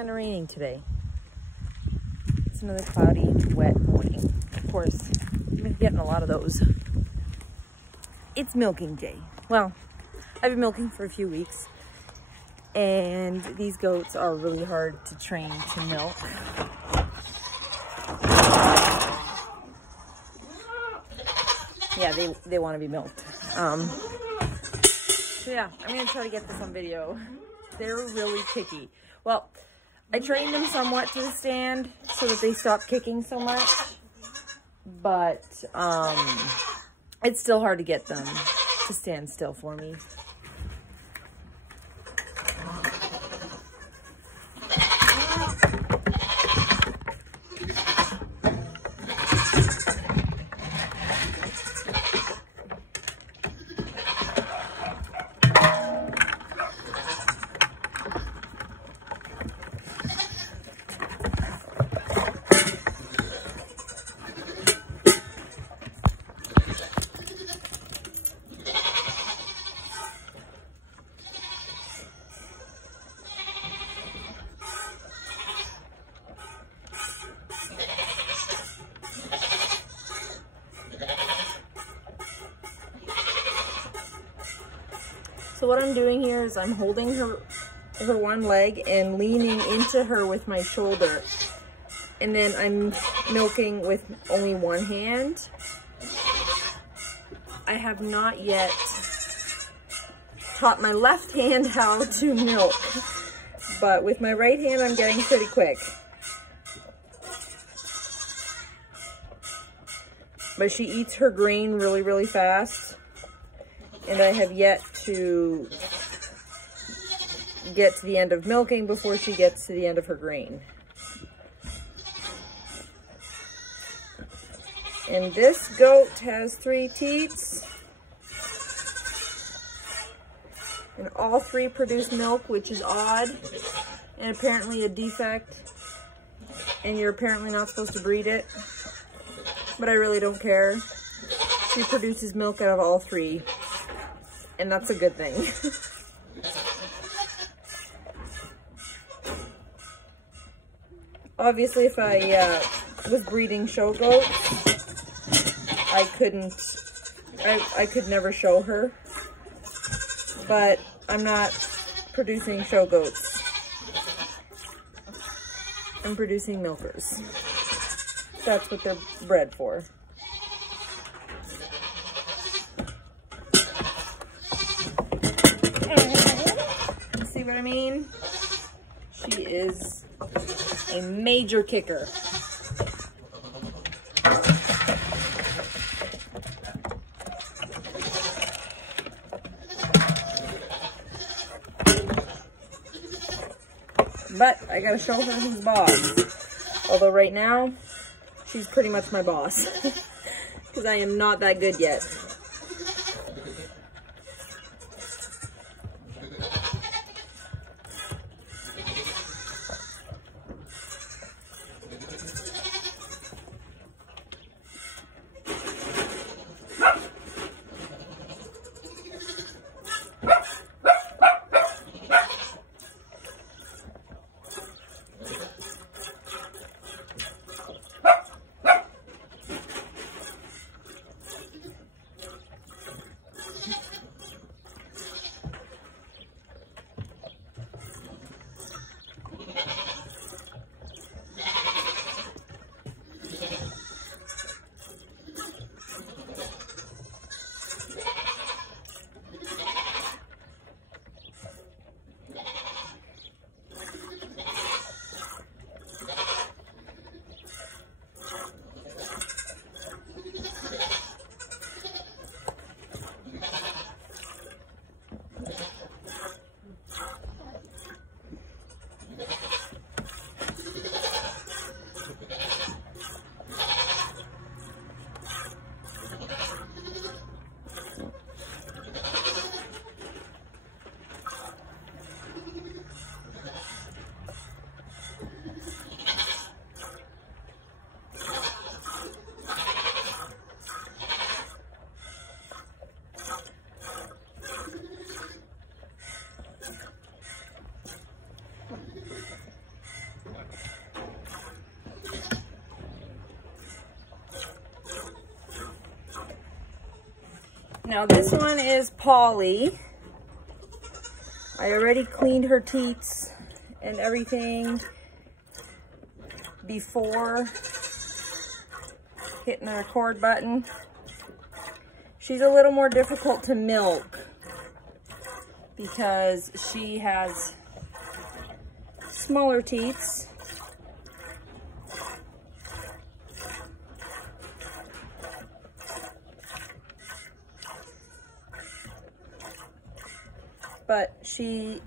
kind of raining today. It's another cloudy, wet morning. Of course, I've been getting a lot of those. It's milking day. Well, I've been milking for a few weeks, and these goats are really hard to train to milk. Yeah, they want to be milked. So yeah, I'm gonna try to get this on video. They're really picky. Well, I trained them somewhat to the stand so that they stop kicking so much, but it's still hard to get them to stand still for me. So what I'm doing here is I'm holding her one leg and leaning into her with my shoulder. And then I'm milking with only one hand. I have not yet taught my left hand how to milk, but with my right hand I'm getting pretty quick. But she eats her grain really, really fast. And I have yet to get to the end of milking before she gets to the end of her grain. And this goat has 3 teats. And all 3 produce milk, which is odd. And apparently a defect. And you're apparently not supposed to breed it. But I really don't care. She produces milk out of all 3. And that's a good thing. Obviously, if I was breeding show goats, I could never show her. But I'm not producing show goats. I'm producing milkers. That's what they're bred for. See what I mean? She is a major kicker. But I gotta show her who's boss. Although right now, she's pretty much my boss. Because I am not that good yet. Now this one is Polly. I already cleaned her teats and everything before hitting the record button. She's a little more difficult to milk because she has smaller teats. But she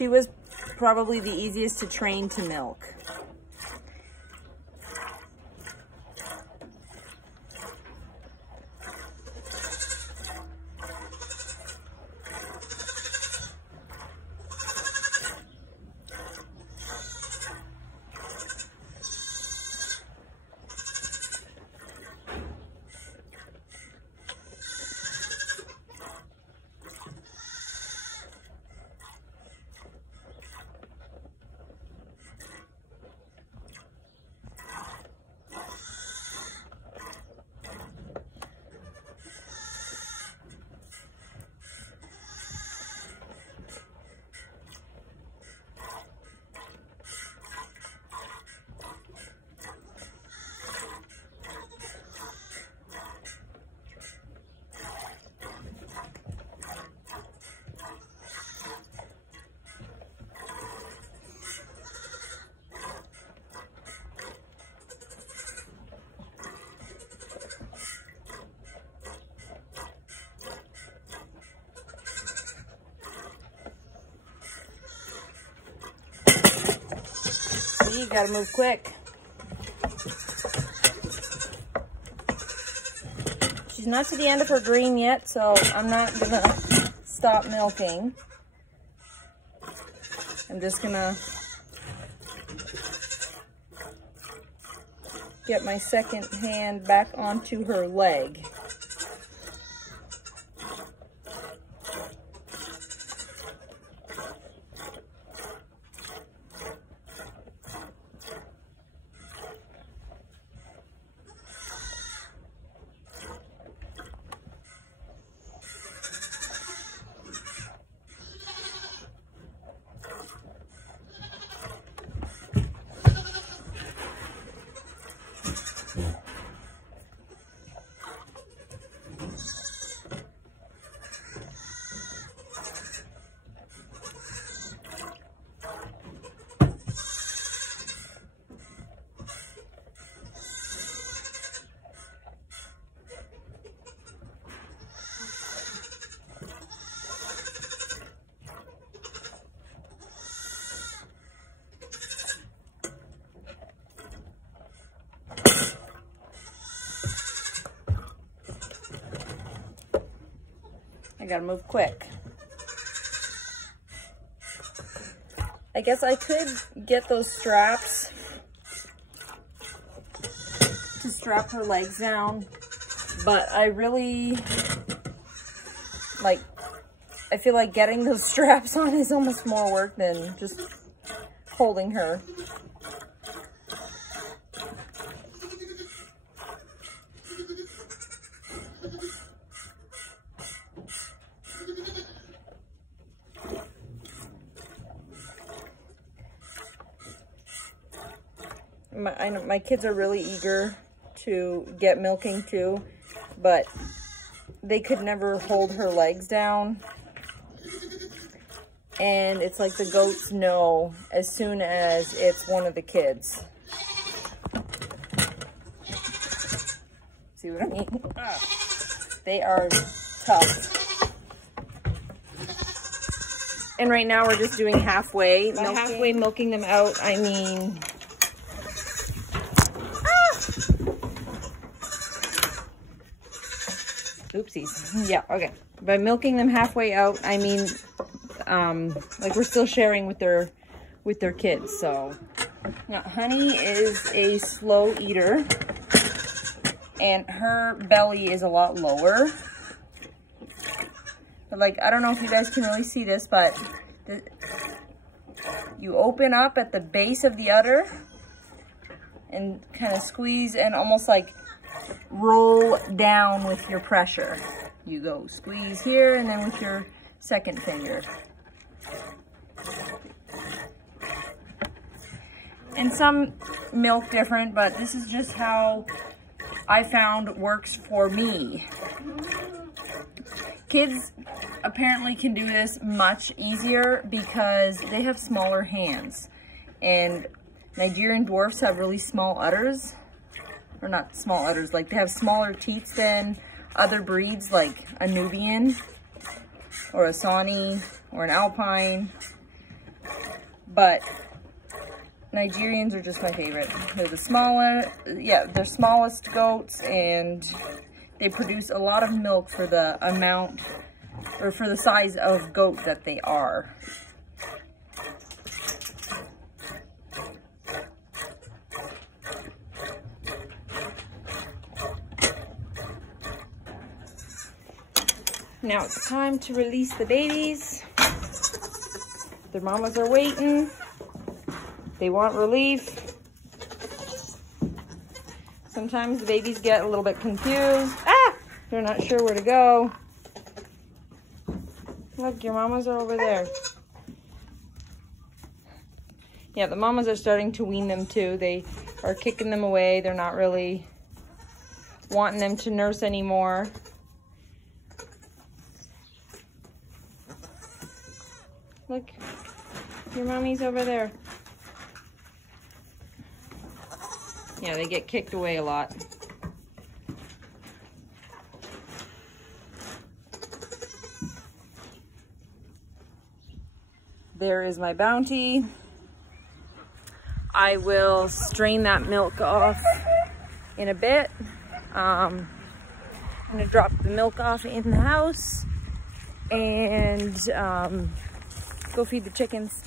was probably the easiest to train to milk. You gotta move quick. She's not to the end of her green yet, so I'm not gonna stop milking. I'm just gonna get my second hand back onto her leg. I gotta move quick. I guess I could get those straps to strap her legs down, but I really, I feel like getting those straps on is almost more work than just holding her. I know my kids are really eager to get milking too, but they could never hold her legs down. And it's like the goats know as soon as it's one of the kids. See what I mean? They are tough. And right now we're just doing halfway. By halfway milking them out, I mean... Oopsies. Yeah, okay. By milking them halfway out, I mean, like we're still sharing with their kids, so. Now, Honey is a slow eater, and her belly is a lot lower. But like, I don't know if you guys can really see this, but you open up at the base of the udder and kind of squeeze and almost like roll down with your pressure. You go squeeze here and then with your second finger. And some milk different, but this is just how I found works for me. Kids apparently can do this much easier because they have smaller hands. And Nigerian dwarfs have really small udders. Or not small udders, like they have smaller teeth than other breeds like a Nubian or a Sawney or an Alpine. But Nigerians are just my favorite. They're the they're smallest goats, and they produce a lot of milk for the amount, or for the size of goat that they are. Now it's time to release the babies. Their mamas are waiting. They want relief. Sometimes the babies get a little bit confused. Ah! They're not sure where to go. Look, your mamas are over there. Yeah, the mamas are starting to wean them too. They are kicking them away. They're not really wanting them to nurse anymore. Look, your mommy's over there. Yeah, they get kicked away a lot. There is my bounty. I will strain that milk off in a bit. I'm gonna drop the milk off in the house and go feed the chickens.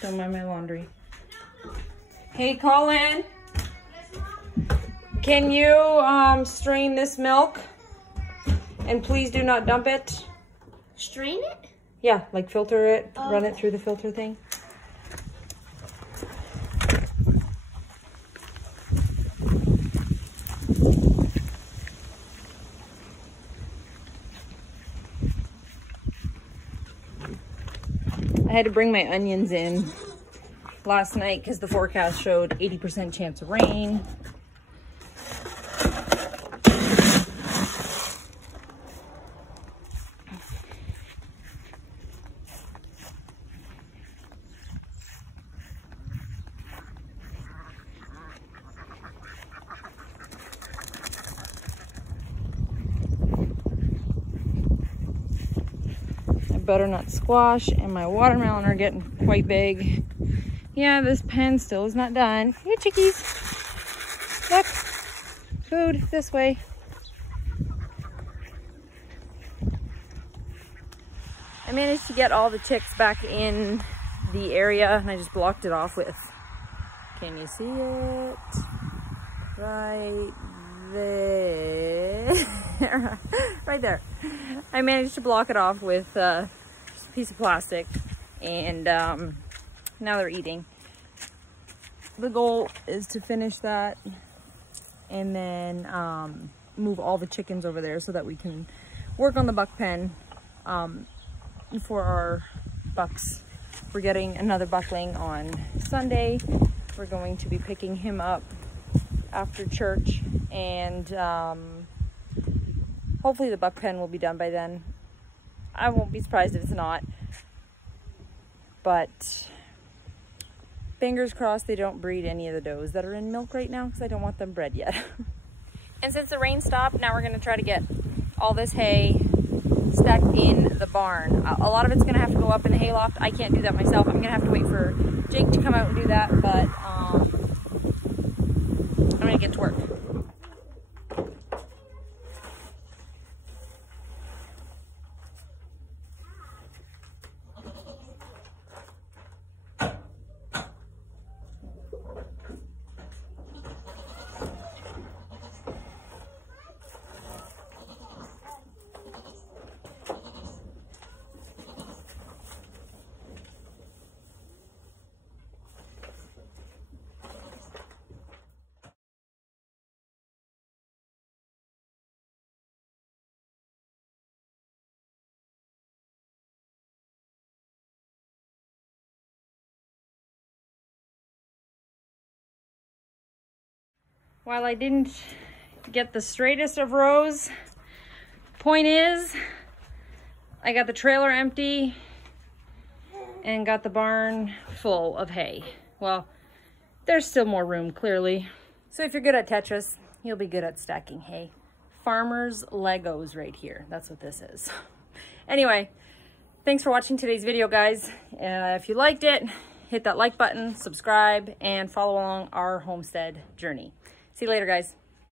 Don't mind my laundry. Hey, Colin. Can you strain this milk? And please do not dump it. Strain it? Yeah, like filter it, run it through the filter thing. I had to bring my onions in last night because the forecast showed 80% chance of rain. Butternut squash and my watermelon are getting quite big. Yeah, this pen still is not done. Here, chickies. Look, food this way. I managed to get all the chicks back in the area and I just blocked it off with, can you see it? Right there. Right there. I managed to block it off with just a piece of plastic, and now they're eating. The goal is to finish that and then move all the chickens over there so that we can work on the buck pen for our bucks. We're getting another buckling on Sunday. We're going to be picking him up after church, and hopefully the buck pen will be done by then. I won't be surprised if it's not. But fingers crossed they don't breed any of the does that are in milk right now, because I don't want them bred yet. And since the rain stopped, now we're going to try to get all this hay stacked in the barn. A lot of it's going to have to go up in the hayloft. I can't do that myself. I'm going to have to wait for Jake to come out and do that, but I'm going to get to work. While I didn't get the straightest of rows, point is, I got the trailer empty and got the barn full of hay. Well, there's still more room, clearly. So if you're good at Tetris, you'll be good at stacking hay. Farmer's Legos right here. That's what this is. Anyway, thanks for watching today's video, guys. If you liked it, hit that like button, subscribe, and follow along our homestead journey. See you later, guys.